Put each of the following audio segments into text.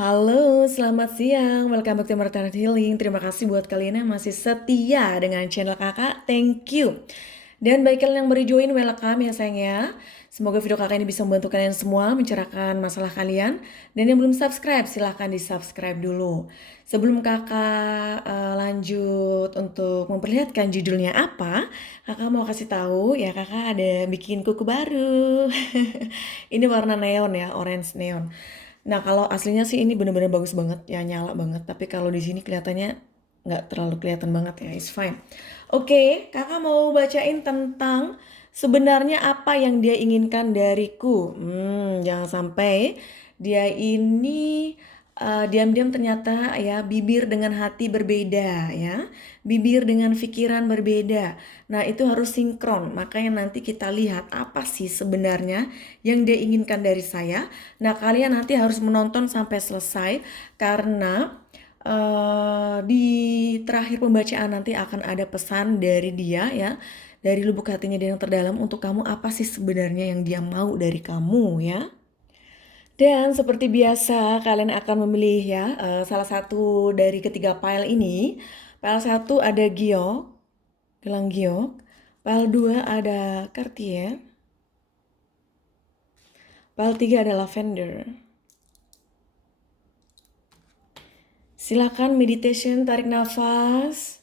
Halo, selamat siang. Welcome back to Martanet Healing. Terima kasih buat kalian yang masih setia dengan channel kakak. Thank you. Dan bagi kalian yang baru join, welcome ya sayang ya. Semoga video kakak ini bisa membantu kalian semua mencerahkan masalah kalian. Dan yang belum subscribe, silahkan di subscribe dulu. Sebelum kakak lanjut untuk memperlihatkan judulnya apa, kakak mau kasih tahu ya kakak ada bikin kuku baru. Ini warna neon ya, orange neon. Nah, kalau aslinya sih ini bener-bener bagus banget ya, nyala banget. Tapi kalau di sini kelihatannya nggak terlalu kelihatan banget ya, it's fine. Oke, kakak mau bacain tentang sebenarnya apa yang dia inginkan dariku. Jangan sampai dia ini diam-diam ternyata ya bibir dengan hati berbeda ya, bibir dengan pikiran berbeda. Nah itu harus sinkron, makanya nanti kita lihat apa sih sebenarnya yang dia inginkan dari saya. Nah kalian nanti harus menonton sampai selesai karena di terakhir pembacaan nanti akan ada pesan dari dia ya, dari lubuk hatinya dia yang terdalam untuk kamu apa sih sebenarnya yang dia mau dari kamu ya. Dan seperti biasa kalian akan memilih ya salah satu dari ketiga file ini. File satu ada giok, gelang giok. File 2 ada Cartier. File 3 ada lavender. Silakan meditation, tarik nafas.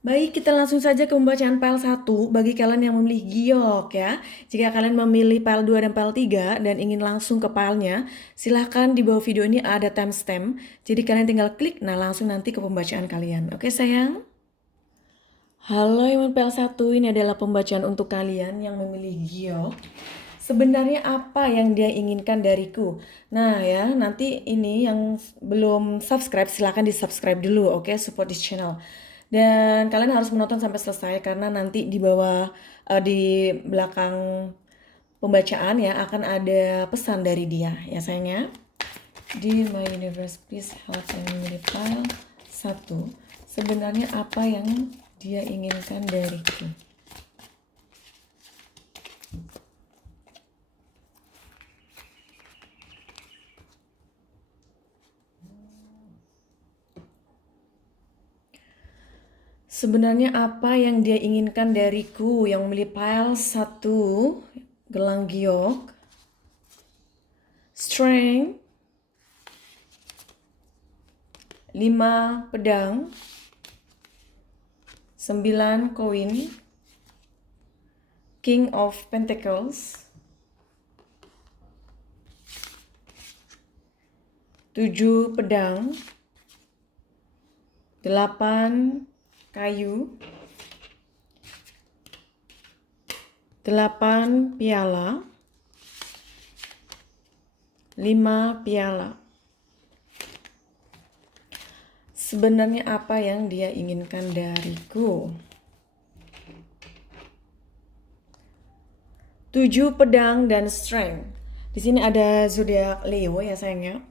Baik, kita langsung saja ke pembacaan file 1 bagi kalian yang memilih giok ya. Jika kalian memilih file 2 dan file 3 dan ingin langsung ke filenya, silahkan di bawah video ini ada timestamp. Jadi kalian tinggal klik, nah langsung nanti ke pembacaan kalian. Oke sayang? Halo yang file 1, ini adalah pembacaan untuk kalian yang memilih giok. Sebenarnya apa yang dia inginkan dariku? Nah ya, nanti ini yang belum subscribe silahkan di subscribe dulu, oke? Support this channel. Dan kalian harus menonton sampai selesai karena nanti di bawah di belakang pembacaan ya akan ada pesan dari dia ya sayangnya. Dear my universe, please help me file 1. Sebenarnya apa yang dia inginkan dariku? Sebenarnya apa yang dia inginkan dariku yang memilih file 1, gelang giok, strength, 5 pedang, 9 koin, King of Pentacles, 7 pedang, 8 kayu, 8 piala, 5 piala. Sebenarnya apa yang dia inginkan dariku? 7 pedang dan strength. Di sini ada zodiak Leo ya sayangnya.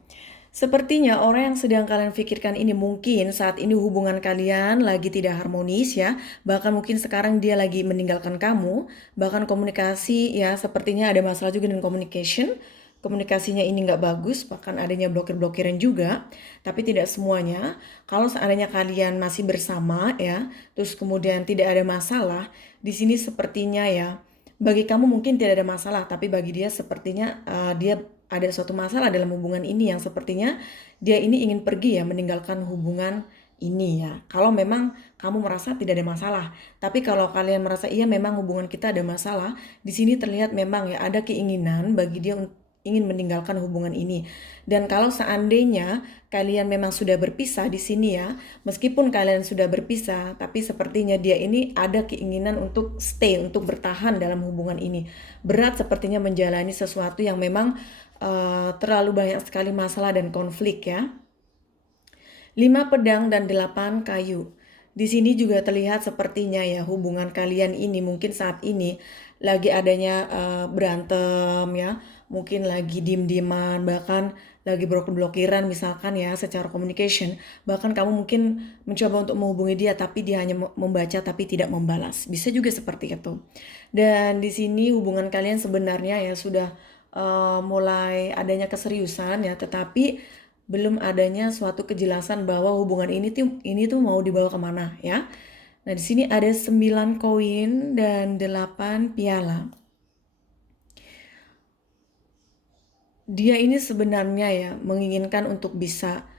Sepertinya orang yang sedang kalian pikirkan ini mungkin saat ini hubungan kalian lagi tidak harmonis ya. Bahkan mungkin sekarang dia lagi meninggalkan kamu. Bahkan komunikasi ya sepertinya ada masalah juga dengan communication. Komunikasinya ini nggak bagus, bahkan adanya blokir-blokiran juga. Tapi tidak semuanya. Kalau seandainya kalian masih bersama ya, terus kemudian tidak ada masalah, di sini sepertinya ya bagi kamu mungkin tidak ada masalah, tapi bagi dia sepertinya dia ada suatu masalah dalam hubungan ini yang sepertinya dia ini ingin pergi ya, meninggalkan hubungan ini ya. Kalau memang kamu merasa tidak ada masalah, tapi kalau kalian merasa iya memang hubungan kita ada masalah, di sini terlihat memang ya ada keinginan bagi dia ingin meninggalkan hubungan ini. Dan kalau seandainya kalian memang sudah berpisah di sini ya, meskipun kalian sudah berpisah, tapi sepertinya dia ini ada keinginan untuk stay, untuk bertahan dalam hubungan ini. Berat sepertinya menjalani sesuatu yang memang terlalu banyak sekali masalah dan konflik ya. 5 pedang dan 8 kayu. Di sini juga terlihat sepertinya ya hubungan kalian ini mungkin saat ini lagi adanya berantem ya, mungkin lagi diem-dieman, bahkan lagi blokiran misalkan ya secara communication, bahkan kamu mungkin mencoba untuk menghubungi dia tapi dia hanya membaca tapi tidak membalas. Bisa juga seperti itu. Dan di sini hubungan kalian sebenarnya ya sudah mulai adanya keseriusan ya, tetapi belum adanya suatu kejelasan bahwa hubungan ini tuh mau dibawa kemana ya. Nah, di sini ada 9 koin dan 8 piala. Dia ini sebenarnya ya menginginkan untuk bisa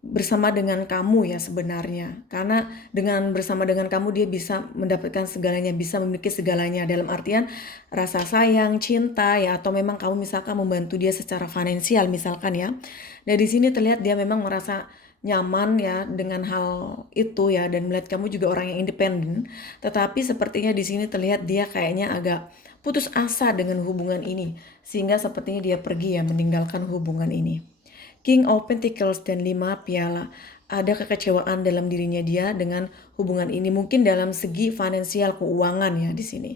bersama dengan kamu ya sebenarnya. Karena dengan bersama dengan kamu dia bisa mendapatkan segalanya, bisa memiliki segalanya dalam artian rasa sayang, cinta ya, atau memang kamu misalkan membantu dia secara finansial misalkan ya. Nah, di sini terlihat dia memang merasa nyaman ya dengan hal itu ya, dan melihat kamu juga orang yang independen. Tetapi sepertinya di sini terlihat dia kayaknya agak putus asa dengan hubungan ini, sehingga sepertinya dia pergi ya meninggalkan hubungan ini. King of Pentacles dan 5 piala. Ada kekecewaan dalam dirinya dia dengan hubungan ini, mungkin dalam segi finansial, keuangan ya di sini.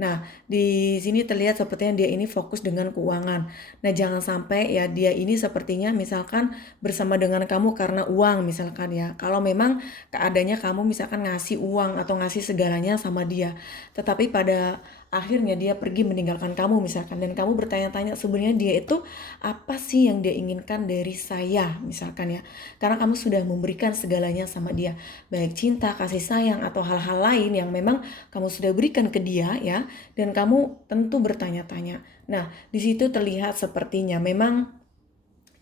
Nah, di sini terlihat sepertinya dia ini fokus dengan keuangan. Nah, jangan sampai ya dia ini sepertinya misalkan bersama dengan kamu karena uang misalkan ya. Kalau memang keadaannya kamu misalkan ngasih uang atau ngasih segalanya sama dia, tetapi pada akhirnya dia pergi meninggalkan kamu misalkan, dan kamu bertanya-tanya sebenarnya dia itu apa sih yang dia inginkan dari saya misalkan ya, karena kamu sudah memberikan segalanya sama dia, baik cinta, kasih sayang, atau hal-hal lain yang memang kamu sudah berikan ke dia ya, dan kamu tentu bertanya-tanya. Nah, di situ terlihat sepertinya memang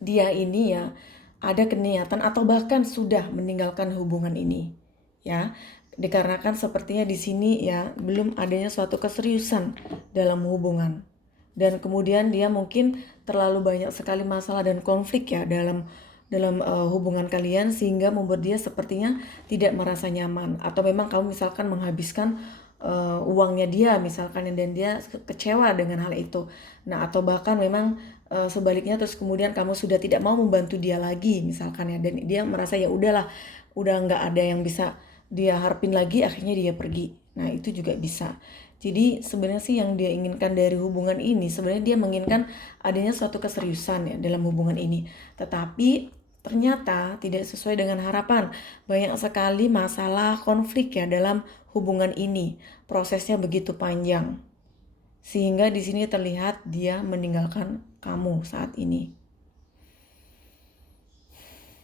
dia ini ya ada keniatan atau bahkan sudah meninggalkan hubungan ini ya, dikarenakan sepertinya di sini ya belum adanya suatu keseriusan dalam hubungan, dan kemudian dia mungkin terlalu banyak sekali masalah dan konflik ya dalam hubungan kalian, sehingga membuat dia sepertinya tidak merasa nyaman, atau memang kamu misalkan menghabiskan uangnya dia misalkan, dan dia kecewa dengan hal itu. Nah, atau bahkan memang sebaliknya, terus kemudian kamu sudah tidak mau membantu dia lagi misalkan ya, dan dia merasa ya udahlah, udah nggak ada yang bisa dia harapin lagi, akhirnya dia pergi. Nah, itu juga bisa. Jadi sebenarnya sih yang dia inginkan dari hubungan ini, sebenarnya dia menginginkan adanya suatu keseriusan ya dalam hubungan ini. Tetapi ternyata tidak sesuai dengan harapan. Banyak sekali masalah, konflik ya dalam hubungan ini. Prosesnya begitu panjang. Sehingga di sini terlihat dia meninggalkan kamu saat ini.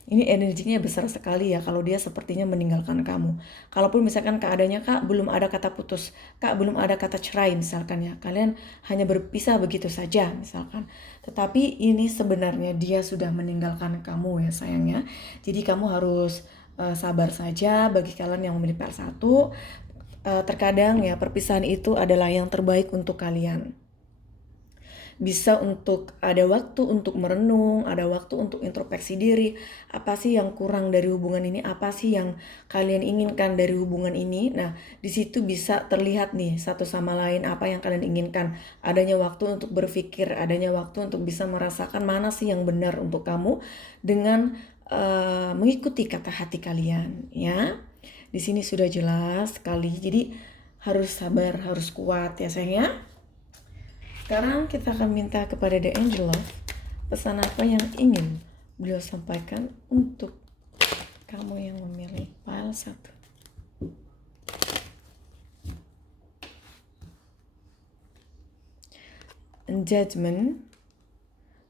Ini energinya besar sekali ya kalau dia sepertinya meninggalkan kamu. Kalaupun misalkan keadaannya Kak belum ada kata putus, Kak belum ada kata cerai misalkan ya, kalian hanya berpisah begitu saja misalkan. Tetapi ini sebenarnya dia sudah meninggalkan kamu ya sayangnya. Jadi kamu harus sabar saja bagi kalian yang memilih PL1. Terkadang ya perpisahan itu adalah yang terbaik untuk kalian. Bisa untuk ada waktu untuk merenung, ada waktu untuk introspeksi diri. Apa sih yang kurang dari hubungan ini? Apa sih yang kalian inginkan dari hubungan ini? Nah, di situ bisa terlihat nih satu sama lain apa yang kalian inginkan. Adanya waktu untuk berpikir, adanya waktu untuk bisa merasakan mana sih yang benar untuk kamu dengan mengikuti kata hati kalian, ya. Di sini sudah jelas sekali. Jadi harus sabar, harus kuat ya sayang ya. Sekarang kita akan minta kepada The Angel Love, pesan apa yang ingin beliau sampaikan untuk kamu yang memilih file 1. And Judgment,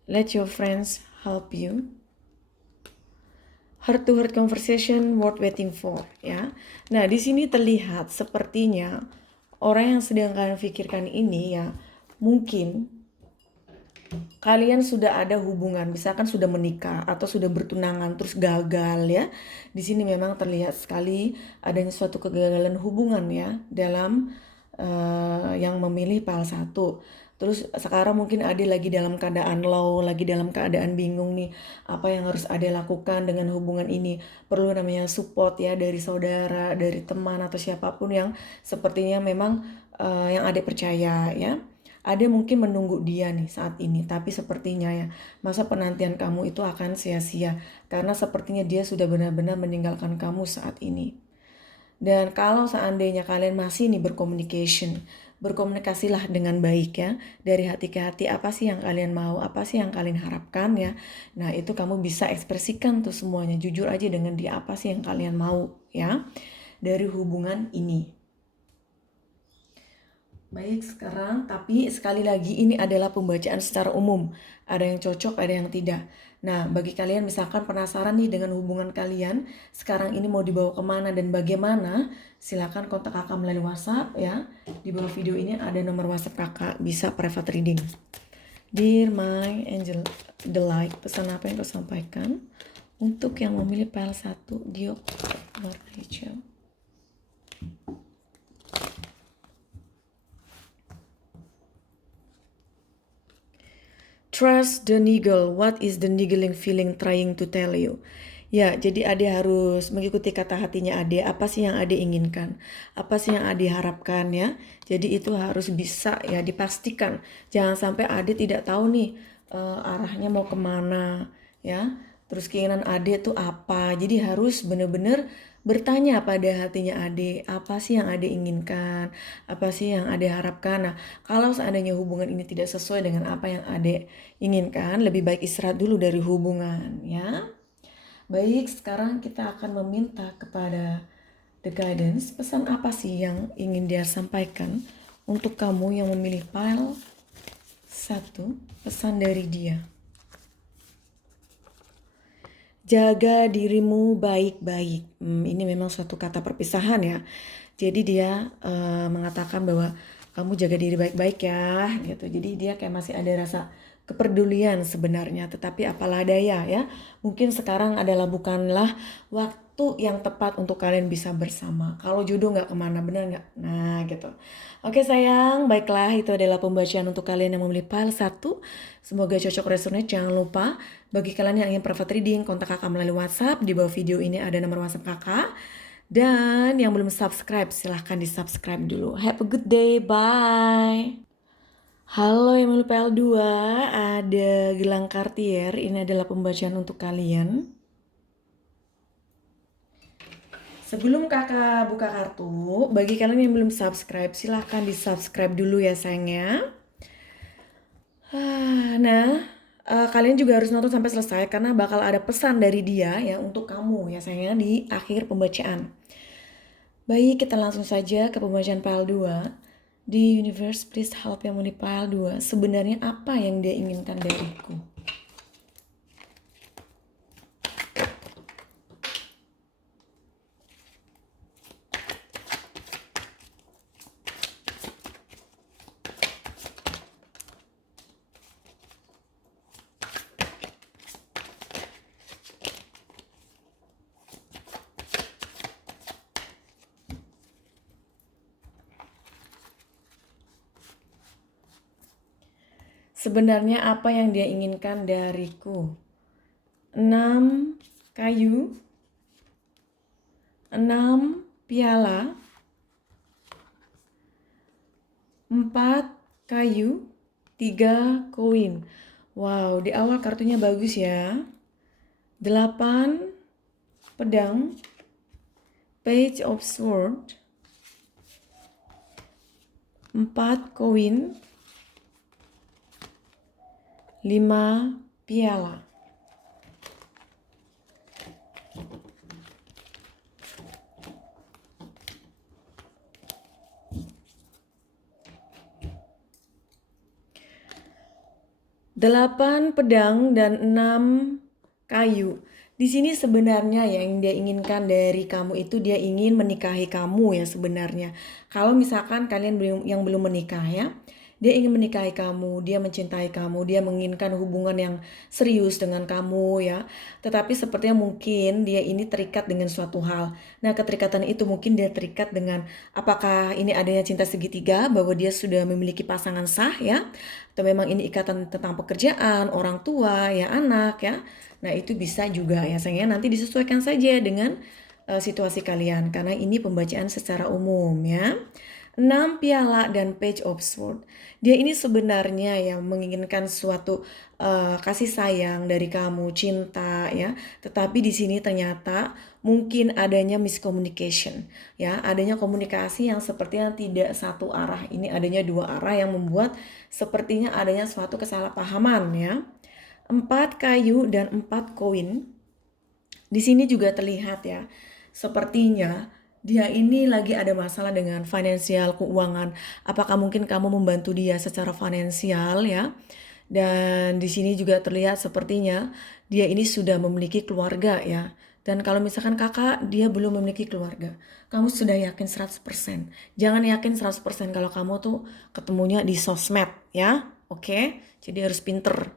let your friends help you. Heart to heart conversation worth waiting for ya. Nah, di sini terlihat sepertinya orang yang sedang kalian pikirkan ini ya, mungkin kalian sudah ada hubungan, misalkan sudah menikah atau sudah bertunangan terus gagal ya. Di sini memang terlihat sekali adanya suatu kegagalan hubungan ya dalam yang memilih PL 1. Terus sekarang mungkin Ade lagi dalam keadaan low, lagi dalam keadaan bingung nih, apa yang harus Ade lakukan dengan hubungan ini. Perlu namanya support ya dari saudara, dari teman atau siapapun yang sepertinya memang yang Ade percaya ya. Ade mungkin menunggu dia nih saat ini, tapi sepertinya ya masa penantian kamu itu akan sia-sia karena sepertinya dia sudah benar-benar meninggalkan kamu saat ini. Dan kalau seandainya kalian masih nih bercommunication, berkomunikasilah dengan baik ya. Dari hati ke hati, apa sih yang kalian mau, apa sih yang kalian harapkan ya. Nah itu kamu bisa ekspresikan tuh semuanya, jujur aja dengan dia apa sih yang kalian mau ya dari hubungan ini. Baik, sekarang tapi sekali lagi ini adalah pembacaan secara umum. Ada yang cocok, ada yang tidak. Nah, bagi kalian misalkan penasaran nih dengan hubungan kalian, sekarang ini mau dibawa kemana dan bagaimana, silakan kontak kakak melalui WhatsApp ya. Di bawah video ini ada nomor WhatsApp kakak, bisa private reading. Dear my angel, the light, pesan apa yang kau sampaikan? Untuk yang memilih file 1, Giok Rachel. Trust the niggle. What is the niggling feeling trying to tell you? Ya, jadi Ade harus mengikuti kata hatinya Ade. Apa sih yang Ade inginkan? Apa sih yang Ade harapkan ya? Jadi itu harus bisa ya dipastikan. Jangan sampai Ade tidak tahu nih arahnya mau kemana ya. Terus keinginan Ade tuh apa? Jadi harus benar-benar bertanya pada hatinya Ade, apa sih yang Ade inginkan, apa sih yang Ade harapkan. Nah, kalau seandainya hubungan ini tidak sesuai dengan apa yang Ade inginkan, lebih baik istirahat dulu dari hubungan ya. Baik, sekarang kita akan meminta kepada The Guidance, pesan apa sih yang ingin dia sampaikan untuk kamu yang memilih file 1, pesan dari dia. Jaga dirimu baik-baik. Ini memang suatu kata perpisahan ya. Jadi dia mengatakan bahwa kamu jaga diri baik-baik ya gitu. Jadi dia kayak masih ada rasa kepedulian sebenarnya. Tetapi apalah daya ya. Mungkin sekarang adalah bukanlah waktu yang tepat untuk kalian bisa bersama. Kalau jodoh gak kemana, bener gak? Nah gitu. Oke sayang, baiklah itu adalah pembacaan untuk kalian yang memilih file 1. Semoga cocok resonate. Jangan lupa bagi kalian yang ingin private reading, kontak kakak melalui WhatsApp. Di bawah video ini ada nomor WhatsApp kakak. Dan yang belum subscribe, silahkan di subscribe dulu. Have a good day, bye. Halo yang memilih PL2, ada gelang Cartier. Ini adalah pembacaan untuk kalian. Sebelum kakak buka kartu, bagi kalian yang belum subscribe, silahkan di subscribe dulu ya sayangnya. Nah, kalian juga harus nonton sampai selesai karena bakal ada pesan dari dia ya untuk kamu ya sayangnya di akhir pembacaan. Baik, kita langsung saja ke pembacaan file 2. Di universe, please help yang memilih file 2. Sebenarnya apa yang dia inginkan dariku? Sebenarnya apa yang dia inginkan dariku? 6 kayu, 6 piala, 4 kayu, 3 koin. Wow, di awal kartunya bagus ya. 8 pedang, page of sword, 4 koin, 5 piala. Delapan pedang dan 6 kayu. Di sini sebenarnya yang dia inginkan dari kamu itu dia ingin menikahi kamu ya sebenarnya. Kalau misalkan kalian yang belum menikah ya, dia ingin menikahi kamu, dia mencintai kamu, dia menginginkan hubungan yang serius dengan kamu ya. Tetapi sepertinya mungkin dia ini terikat dengan suatu hal. Nah keterikatan itu mungkin dia terikat dengan apakah ini adanya cinta segitiga, bahwa dia sudah memiliki pasangan sah ya. Atau memang ini ikatan tentang pekerjaan, orang tua, ya anak ya. Nah itu bisa juga ya sayangnya nanti disesuaikan saja dengan situasi kalian. Karena ini pembacaan secara umum ya. 6 piala dan Page of Swords. Dia ini sebenarnya ya menginginkan suatu kasih sayang dari kamu, cinta ya. Tetapi di sini ternyata mungkin adanya miscommunication ya, adanya komunikasi yang sepertinya tidak satu arah. Ini adanya dua arah yang membuat sepertinya adanya suatu kesalahpahaman ya. 4 kayu dan 4 koin. Di sini juga terlihat ya, sepertinya dia ini lagi ada masalah dengan finansial, keuangan. Apakah mungkin kamu membantu dia secara finansial ya? Dan di sini juga terlihat sepertinya dia ini sudah memiliki keluarga ya. Dan kalau misalkan kakak dia belum memiliki keluarga, kamu sudah yakin 100%. Jangan yakin 100% kalau kamu tuh ketemunya di sosmed ya. Oke? Jadi harus pinter.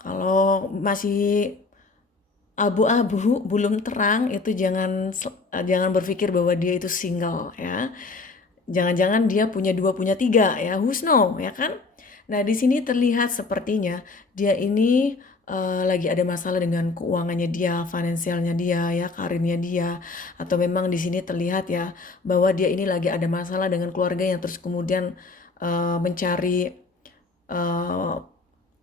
Kalau masih abu-abu, belum terang, itu jangan berpikir bahwa dia itu single ya. Jangan-jangan dia punya 2, punya 3 ya, who's know ya kan? Nah, di sini terlihat sepertinya dia ini lagi ada masalah dengan keuangannya dia, finansialnya dia ya, karirnya dia, atau memang di sini terlihat ya bahwa dia ini lagi ada masalah dengan keluarganya, terus kemudian mencari eh,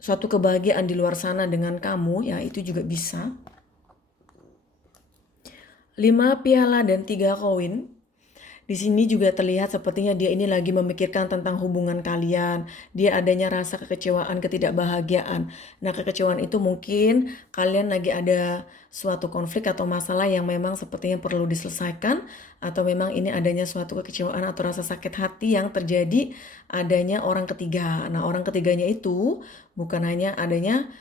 suatu kebahagiaan di luar sana dengan kamu ya, itu juga bisa. 5 piala dan 3 koin. Di sini juga terlihat sepertinya dia ini lagi memikirkan tentang hubungan kalian. Dia adanya rasa kekecewaan, ketidakbahagiaan. Nah, kekecewaan itu mungkin kalian lagi ada suatu konflik atau masalah yang memang sepertinya perlu diselesaikan, atau memang ini adanya suatu kekecewaan atau rasa sakit hati yang terjadi adanya orang ketiga. Nah, orang ketiganya itu bukan hanya adanya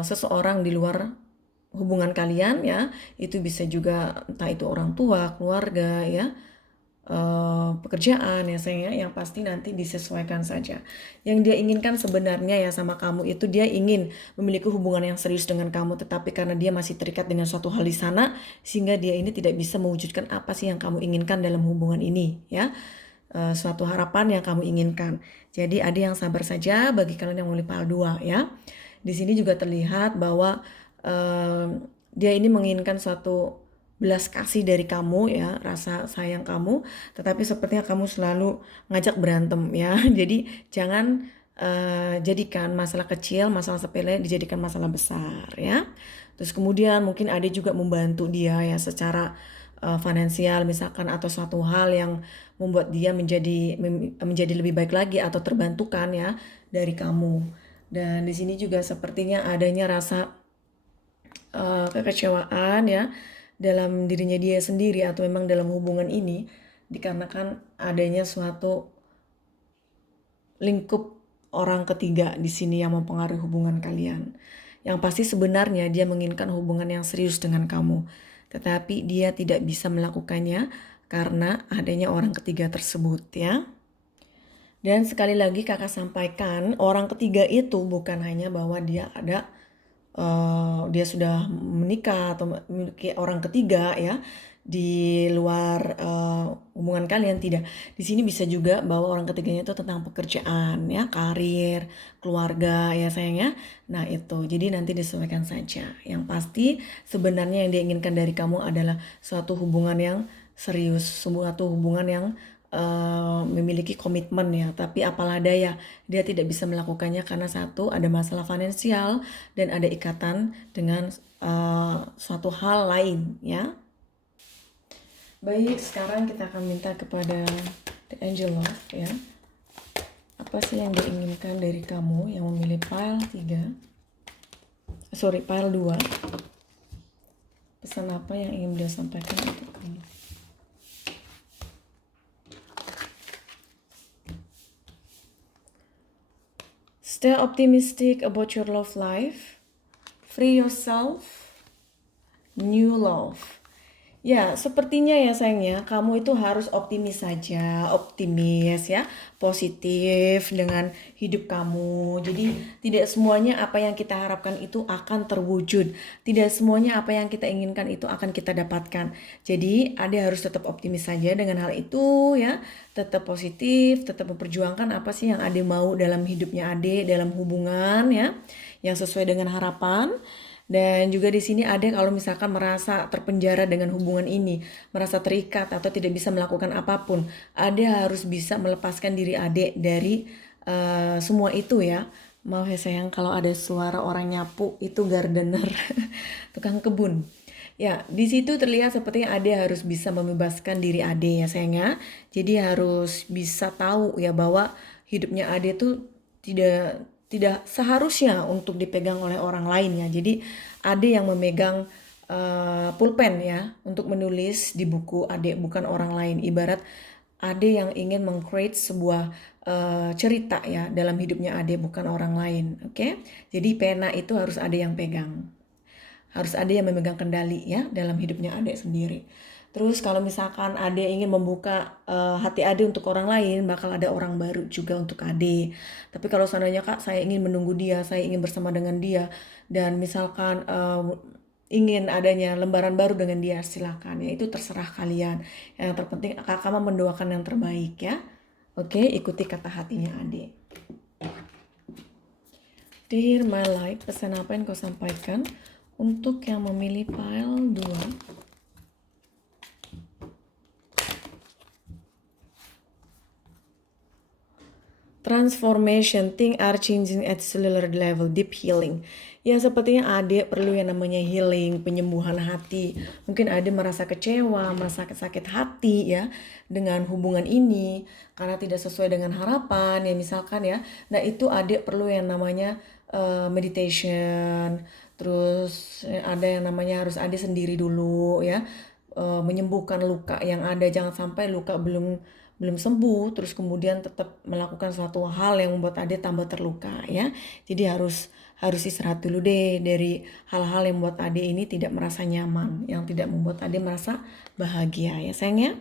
seseorang di luar hubungan kalian ya, itu bisa juga entah itu orang tua, keluarga ya, pekerjaan ya sayang ya, yang pasti nanti disesuaikan saja. Yang dia inginkan sebenarnya ya sama kamu itu, dia ingin memiliki hubungan yang serius dengan kamu, tetapi karena dia masih terikat dengan suatu hal di sana, sehingga dia ini tidak bisa mewujudkan apa sih yang kamu inginkan dalam hubungan ini ya. Suatu harapan yang kamu inginkan. Jadi ada yang sabar saja bagi kalian yang memilih PAL 2 ya. Di sini juga terlihat bahwa dia ini menginginkan suatu belas kasih dari kamu ya, rasa sayang kamu, tetapi sepertinya kamu selalu ngajak berantem ya. Jadi jangan jadikan masalah kecil, masalah sepele dijadikan masalah besar ya. Terus kemudian mungkin ada juga membantu dia ya secara finansial misalkan, atau suatu hal yang membuat dia menjadi lebih baik lagi atau terbantukan ya dari kamu. Dan di sini juga sepertinya adanya rasa kekecewaan ya dalam dirinya dia sendiri atau memang dalam hubungan ini, dikarenakan adanya suatu lingkup orang ketiga di sini yang mempengaruhi hubungan kalian. Yang pasti sebenarnya dia menginginkan hubungan yang serius dengan kamu, tetapi dia tidak bisa melakukannya karena adanya orang ketiga tersebut ya. Dan sekali lagi kakak sampaikan, orang ketiga itu bukan hanya bahwa dia sudah menikah atau memiliki orang ketiga ya di luar hubungan kalian, tidak. Di sini bisa juga bahwa orang ketiganya itu tentang pekerjaan ya, karir, keluarga ya sayangnya. Nah itu, jadi nanti disesuaikan saja. Yang pasti sebenarnya yang dia inginkan dari kamu adalah suatu hubungan yang serius, suatu hubungan yang memiliki komitmen ya, tapi apalah daya dia tidak bisa melakukannya karena satu, ada masalah finansial, dan ada ikatan dengan suatu hal lain ya. Baik, sekarang kita akan minta kepada The Angel Love ya, apa sih yang diinginkan dari kamu yang memilih pile 2. Pesan apa yang ingin beliau sampaikan untuk kamu? Stay optimistic about your love life. Free yourself. New love. Ya, sepertinya ya sayangnya, kamu itu harus optimis saja, optimis ya, positif dengan hidup kamu. Jadi tidak semuanya apa yang kita harapkan itu akan terwujud. Tidak semuanya apa yang kita inginkan itu akan kita dapatkan. Jadi Ade harus tetap optimis saja dengan hal itu ya. Tetap positif, tetap memperjuangkan apa sih yang Ade mau dalam hidupnya Ade, dalam hubungan ya, yang sesuai dengan harapan. Dan juga di sini ada kalau misalkan merasa terpenjara dengan hubungan ini, merasa terikat atau tidak bisa melakukan apapun, ade harus bisa melepaskan diri ade dari semua itu ya. Maaf ya sayang kalau ada suara orang nyapu, itu gardener, tukang kebun. Ya, di situ terlihat sepertinya Ade harus bisa membebaskan diri Ade ya sayangnya. Jadi harus bisa tahu ya bahwa hidupnya Ade tuh tidak tidak seharusnya untuk dipegang oleh orang lain ya. Jadi Ade yang memegang pulpen ya untuk menulis di buku Ade, bukan orang lain. Ibarat Ade yang ingin meng-create sebuah cerita ya dalam hidupnya Ade, bukan orang lain. Oke? Jadi pena itu harus Ade yang pegang. Harus ada yang memegang kendali ya dalam hidupnya Ade sendiri. Terus kalau misalkan Ade ingin membuka hati Ade untuk orang lain, bakal ada orang baru juga untuk Ade. Tapi kalau seandainya Kak, saya ingin menunggu dia, saya ingin bersama dengan dia, dan misalkan ingin adanya lembaran baru dengan dia, silakan ya, itu terserah kalian. Yang terpenting Kakak mah mendoakan yang terbaik ya. Oke, ikuti kata hatinya Ade. Dear my life, pesan apa yang kau sampaikan? Untuk yang memilih pile 2, transformation, things are changing at cellular level, deep healing. Ya sepertinya Ade perlu yang namanya healing, penyembuhan hati. Mungkin Ade merasa kecewa, merasa sakit hati ya dengan hubungan ini karena tidak sesuai dengan harapan ya misalkan ya. Nah itu Ade perlu yang namanya meditation. Terus ada yang namanya harus Ade sendiri dulu ya, menyembuhkan luka yang ada. Jangan sampai luka belum sembuh terus kemudian tetap melakukan suatu hal yang membuat Ade tambah terluka ya. Jadi harus istirahat dulu deh dari hal-hal yang membuat Ade ini tidak merasa nyaman, yang tidak membuat Ade merasa bahagia ya sayangnya.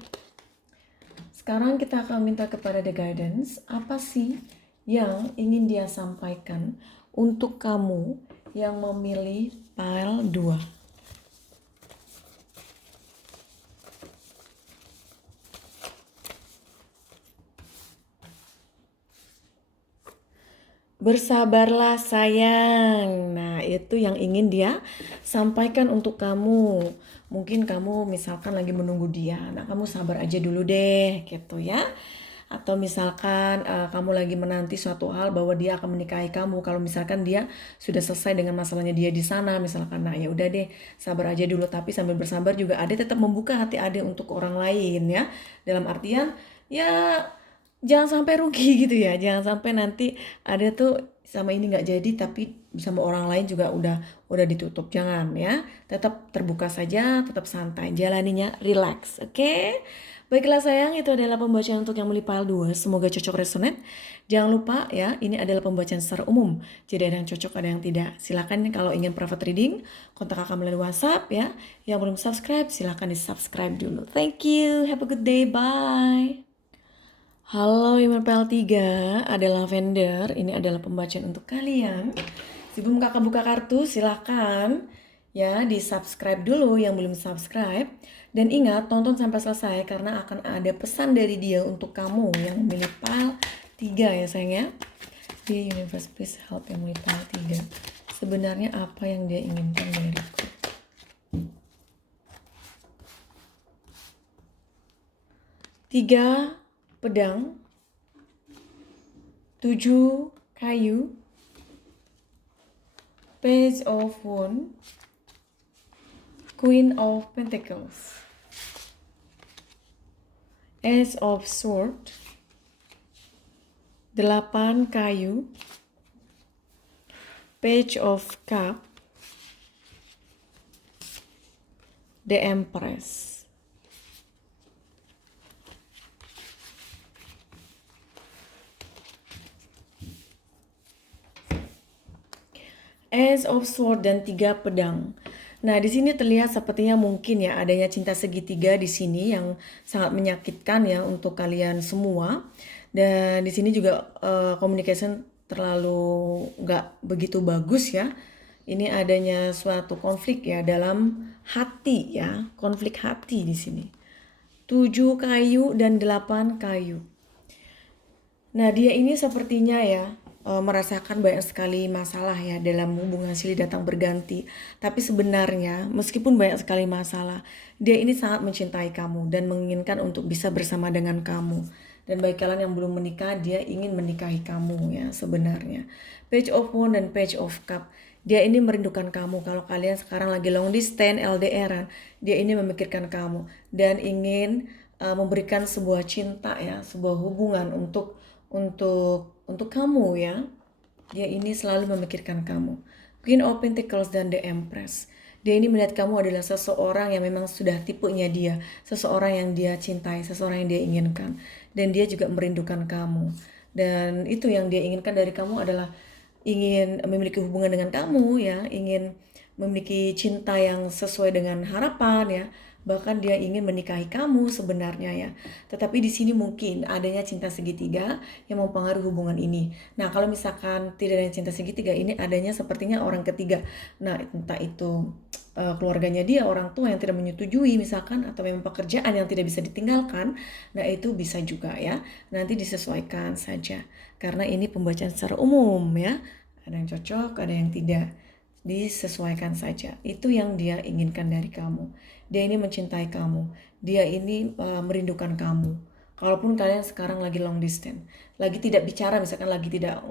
Sekarang kita akan minta kepada The Guidance, apa sih yang ingin dia sampaikan untuk kamu yang memilih pile 2. Bersabarlah sayang. Nah, itu yang ingin dia sampaikan untuk kamu. Mungkin kamu misalkan lagi menunggu dia. Nah, kamu sabar aja dulu deh, gitu ya. Atau misalkan kamu lagi menanti suatu hal bahwa dia akan menikahi kamu. Kalau misalkan dia sudah selesai dengan masalahnya dia di sana, misalkan, nah ya udah deh, sabar aja dulu. Tapi sambil bersabar juga Ade tetap membuka hati Ade untuk orang lain ya. Dalam artian ya jangan sampai rugi gitu ya. Jangan sampai nanti ada tuh sama ini nggak jadi tapi sama orang lain juga udah ditutup. Jangan ya. Tetap terbuka saja, tetap santai. Jalaninya relax, oke? Baiklah sayang, itu adalah pembacaan untuk yang melipal 2. Semoga cocok resonate. Jangan lupa ya, ini adalah pembacaan secara umum. Jadi ada yang cocok, ada yang tidak. Silakan kalau ingin private reading, kontak kakak melalui WhatsApp ya. Yang belum subscribe, silakan di subscribe dulu. Thank you, have a good day, bye. Halo MPL 3, ada Lavender. Ini adalah pembacaan untuk kalian. Sebelum kakak buka kartu, silakan ya di subscribe dulu yang belum subscribe. Dan ingat, tonton sampai selesai karena akan ada pesan dari dia untuk kamu yang memilih pile 3 ya sayang ya. Di universe please help yang memilih pile 3. Sebenarnya apa yang dia inginkan dariku? 3 pedang, 7 kayu, Page of Wands, Queen of Pentacles, Ace of Swords, 8 kayu, Page of Cup, The Empress. Ace of Swords dan 3 pedang. Nah, di sini terlihat sepertinya mungkin ya adanya cinta segitiga di sini yang sangat menyakitkan ya untuk kalian semua. Dan di sini juga communication terlalu nggak begitu bagus ya. Ini adanya suatu konflik ya dalam hati ya, konflik hati di sini. 7 kayu dan 8 kayu. Nah, dia ini sepertinya ya merasakan banyak sekali masalah ya dalam hubungan silih datang berganti. Tapi sebenarnya meskipun banyak sekali masalah, dia ini sangat mencintai kamu dan menginginkan untuk bisa bersama dengan kamu. Dan bagi kalian yang belum menikah, dia ingin menikahi kamu ya sebenarnya. Page of Wand dan Page of Cup. Dia ini merindukan kamu. Kalau kalian sekarang lagi long distance, LDRan, dia ini memikirkan kamu dan ingin memberikan sebuah cinta ya, sebuah hubungan untuk kamu ya. Dia ini selalu memikirkan kamu. Queen of Pentacles dan The Empress. Dia ini melihat kamu adalah seseorang yang memang sudah tipenya dia, seseorang yang dia cintai, seseorang yang dia inginkan, dan dia juga merindukan kamu. Dan itu yang dia inginkan dari kamu adalah ingin memiliki hubungan dengan kamu ya, ingin memiliki cinta yang sesuai dengan harapan ya. Bahkan dia ingin menikahi kamu sebenarnya ya. Tetapi di sini mungkin adanya cinta segitiga yang mempengaruhi hubungan ini. Nah, kalau misalkan tidak ada cinta segitiga, ini adanya sepertinya orang ketiga. Nah, entah itu keluarganya dia, orang tua yang tidak menyetujui misalkan, atau memang pekerjaan yang tidak bisa ditinggalkan. Nah, itu bisa juga ya. Nanti disesuaikan saja. Karena ini pembacaan secara umum ya. Ada yang cocok, ada yang tidak. Disesuaikan saja. Itu yang dia inginkan dari kamu. Dia ini mencintai kamu. Dia ini merindukan kamu. Kalaupun kalian sekarang lagi long distance, lagi tidak bicara, misalkan lagi tidak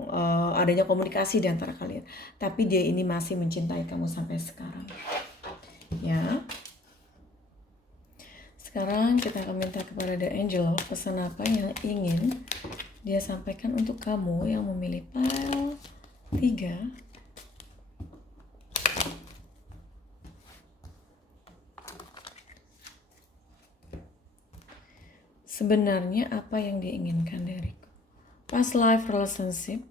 adanya komunikasi di antara kalian, tapi dia ini masih mencintai kamu sampai sekarang. Ya. Sekarang kita akan minta kepada The Angel pesan apa yang ingin dia sampaikan untuk kamu yang memilih pile 3. Sebenarnya apa yang dia inginkan dariku? Past life relationship,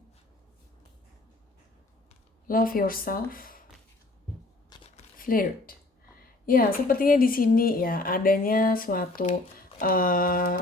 love yourself, flirt. Ya, sepertinya di sini ya adanya suatu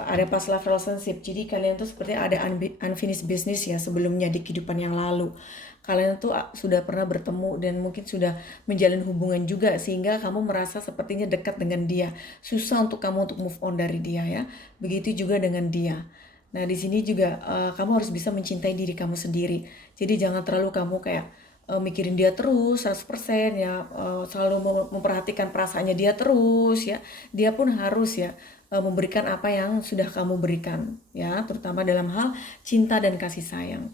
ada past life relationship. Jadi kalian tuh sepertinya ada unfinished business ya sebelumnya di kehidupan yang lalu. Kalian tuh sudah pernah bertemu dan mungkin sudah menjalin hubungan juga sehingga kamu merasa sepertinya dekat dengan dia. Susah untuk kamu untuk move on dari dia ya. Begitu juga dengan dia. Nah, di sini juga kamu harus bisa mencintai diri kamu sendiri. Jadi jangan terlalu kamu kayak mikirin dia terus 100% ya, selalu memperhatikan perasaannya dia terus ya. Dia pun harus ya memberikan apa yang sudah kamu berikan ya, terutama dalam hal cinta dan kasih sayang.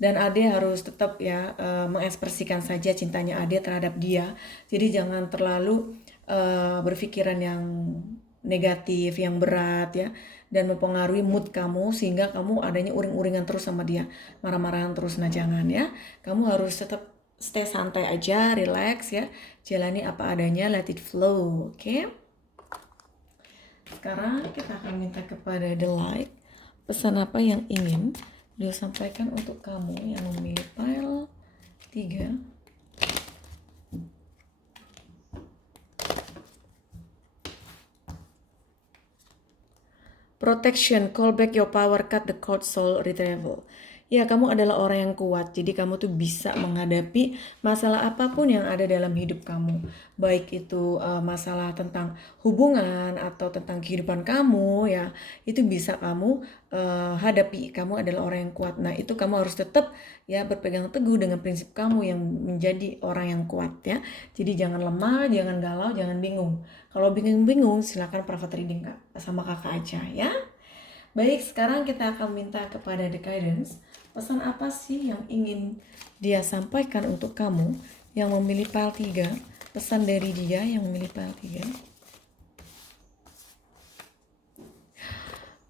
Dan Ade harus tetap ya mengekspresikan saja cintanya Ade terhadap dia. Jadi jangan terlalu berpikiran yang negatif, yang berat ya, dan mempengaruhi mood kamu sehingga kamu adanya uring-uringan terus sama dia, marah-marahan terus. Nah, jangan ya. Kamu harus tetap stay santai aja, relax ya. Jalani apa adanya, let it flow, oke? Sekarang kita akan minta kepada The Light pesan apa yang ingin dia sampaikan untuk kamu yang memilih pile 3. Protection, call back your power, cut the cord, soul retrieval. Ya, kamu adalah orang yang kuat, jadi kamu tuh bisa menghadapi masalah apapun yang ada dalam hidup kamu. Baik itu masalah tentang hubungan atau tentang kehidupan kamu ya, itu bisa kamu hadapi. Kamu adalah orang yang kuat. Nah, itu kamu harus tetap ya berpegang teguh dengan prinsip kamu yang menjadi orang yang kuat ya. Jadi jangan lemah, jangan galau, jangan bingung. Kalau bingung-bingung silakan private reading sama kakak aja ya. Baik, sekarang kita akan minta kepada The Guidance. Pesan apa sih yang ingin dia sampaikan untuk kamu yang memilih pile 3? Pesan dari dia yang memilih pile 3.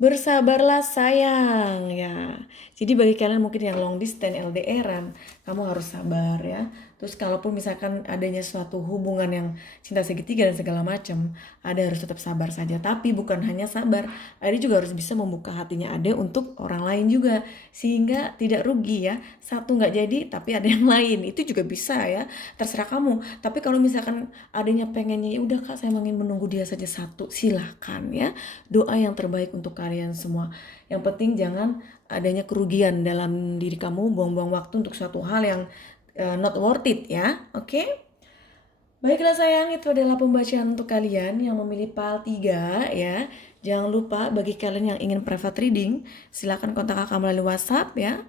Bersabarlah sayang ya. Jadi bagi kalian mungkin yang long distance LDRan, kamu harus sabar ya. Terus kalaupun misalkan adanya suatu hubungan yang cinta segitiga dan segala macam, Ade harus tetap sabar saja. Tapi bukan hanya sabar, Ade juga harus bisa membuka hatinya Ade untuk orang lain juga. Sehingga tidak rugi ya. Satu nggak jadi tapi ada yang lain. Itu juga bisa ya. Terserah kamu. Tapi kalau misalkan adanya pengennya, ya udah Kak saya ingin menunggu dia saja satu, silahkan ya. Doa yang terbaik untuk kalian semua. Yang penting jangan adanya kerugian dalam diri kamu, buang-buang waktu untuk suatu hal yang not worth it ya, oke? Baiklah sayang, itu adalah pembacaan untuk kalian yang memilih pile 3 ya. Jangan lupa bagi kalian yang ingin private reading, silakan kontak kakak melalui WhatsApp ya.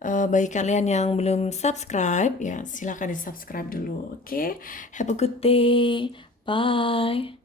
Bagi kalian yang belum subscribe, ya silahkan di subscribe dulu. Oke, have a good day. Bye.